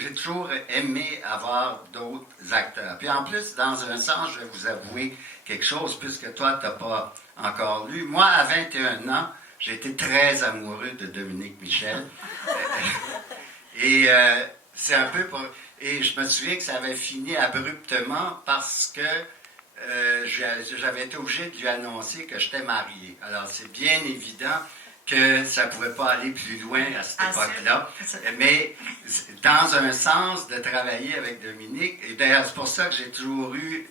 j'ai toujours aimé avoir d'autres acteurs. Puis en plus, dans un sens, je vais vous avouer quelque chose, puisque toi, tu n'as pas encore lu. Moi, à 21 ans, j'étais très amoureux de Dominique Michel. Et c'est un peu pour... Et je me souviens que ça avait fini abruptement parce que j'avais été obligé de lui annoncer que j'étais marié. Alors, c'est bien évident que ça ne pouvait pas aller plus loin à cette époque-là. Mais dans un sens, de travailler avec Dominique, et d'ailleurs, c'est pour ça que j'ai toujours eu,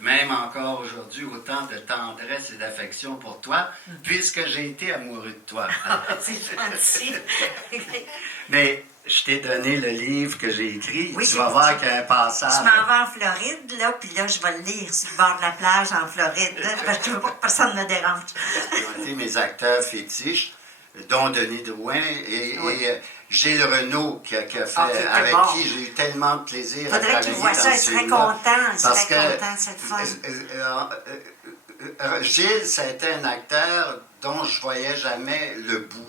même encore aujourd'hui, autant de tendresse et d'affection pour toi, puisque j'ai été amoureux de toi. C'est gentil. Mais je t'ai donné le livre que j'ai écrit. Oui, tu vas voir qu'il y a un passage. Je m'en vais en Floride, là, puis là, je vais le lire sur le bord de la plage en Floride, là, parce que je veux pas que personne ne me dérange. J'ai mes acteurs fétiches, dont Denis Drouin et Gilles Renaud, qui a fait, avec qui j'ai eu tellement de plaisir à travailler. Faudrait qu'il voit ça, il serait content, il serait content, c'est le fun. Gilles, ça a été un acteur dont je voyais jamais le bout.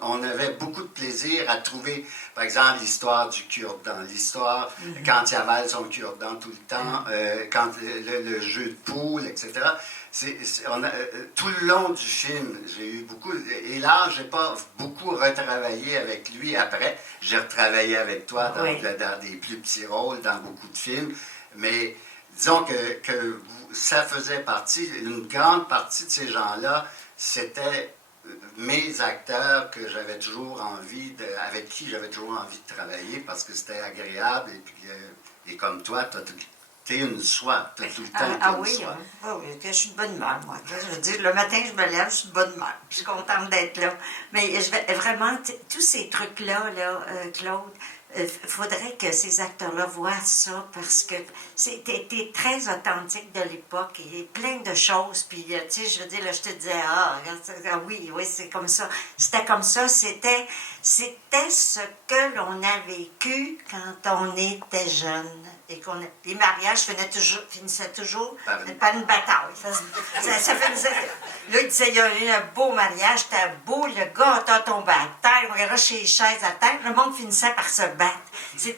On avait beaucoup de plaisir à trouver, par exemple, l'histoire du cure-dent, l'histoire quand il avale son cure-dent tout le temps, quand le jeu de poule, etc. Tout le long du film, j'ai eu beaucoup... Et là, je n'ai pas beaucoup retravaillé avec lui après. J'ai retravaillé avec toi dans des plus petits rôles, dans beaucoup de films, mais... Disons que ça faisait partie, une grande partie de ces gens-là, c'était mes acteurs que j'avais toujours envie avec qui j'avais toujours envie de travailler parce que c'était agréable et comme toi, t'es une soie, t'as tout le temps une soie. Oui, je suis de bonne humeur, moi. Je veux dire, le matin, je me lève, je suis de bonne humeur. Je suis contente d'être là. Mais vraiment, tous ces trucs-là, Claude, il faudrait que ces acteurs-là voient ça parce que c'était très authentique de l'époque et plein de choses. Puis, tu sais, je veux dire, là, je te disais, oui, c'est comme ça. C'était comme ça. C'était ce que l'on a vécu quand on était jeune. Et les mariages finissaient toujours par une bataille. Ça faisait... Là, il disait, il y a eu un beau mariage, c'était beau, le gars a tombé à terre, on garochait les chaises à terre, le monde finissait par se battre. Puis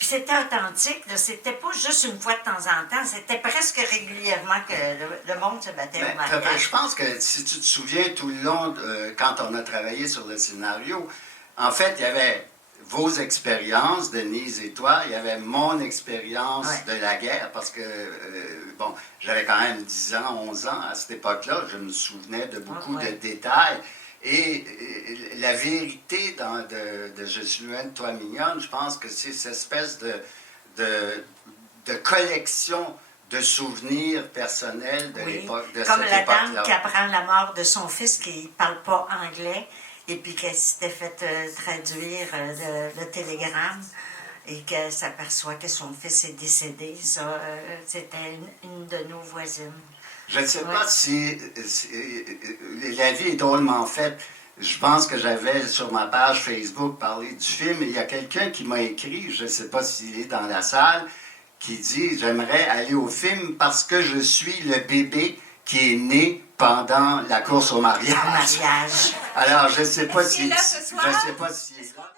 c'était authentique, là, c'était pas juste une fois de temps en temps, c'était presque régulièrement que le monde se battait au mariage. Je pense que si tu te souviens tout le long, quand on a travaillé sur le scénario, en fait, il y avait vos expériences, Denise et toi, il y avait mon expérience de la guerre, parce que, j'avais quand même 10 ans, 11 ans à cette époque-là, je me souvenais de beaucoup de détails. Et la vérité de Je suis loin de toi mignonne, je pense que c'est cette espèce de collection de souvenirs personnels de l'époque, de cette époque-là. Comme la dame qui apprend la mort de son fils qui ne parle pas anglais, et puis qu'elle s'était fait traduire le télégramme et qu'elle s'aperçoit que son fils est décédé. Ça, c'était une de nos voisines. Je ne sais pas si la vie est drôlement faite. Je pense que j'avais sur ma page Facebook parlé du film et il y a quelqu'un qui m'a écrit, je ne sais pas s'il est dans la salle, qui dit « J'aimerais aller au film parce que je suis le bébé qui est né pendant la course au mariage. » Alors, je ne sais pas si... Est-ce qu'il est là ce soir? Je ne sais pas s'il est là.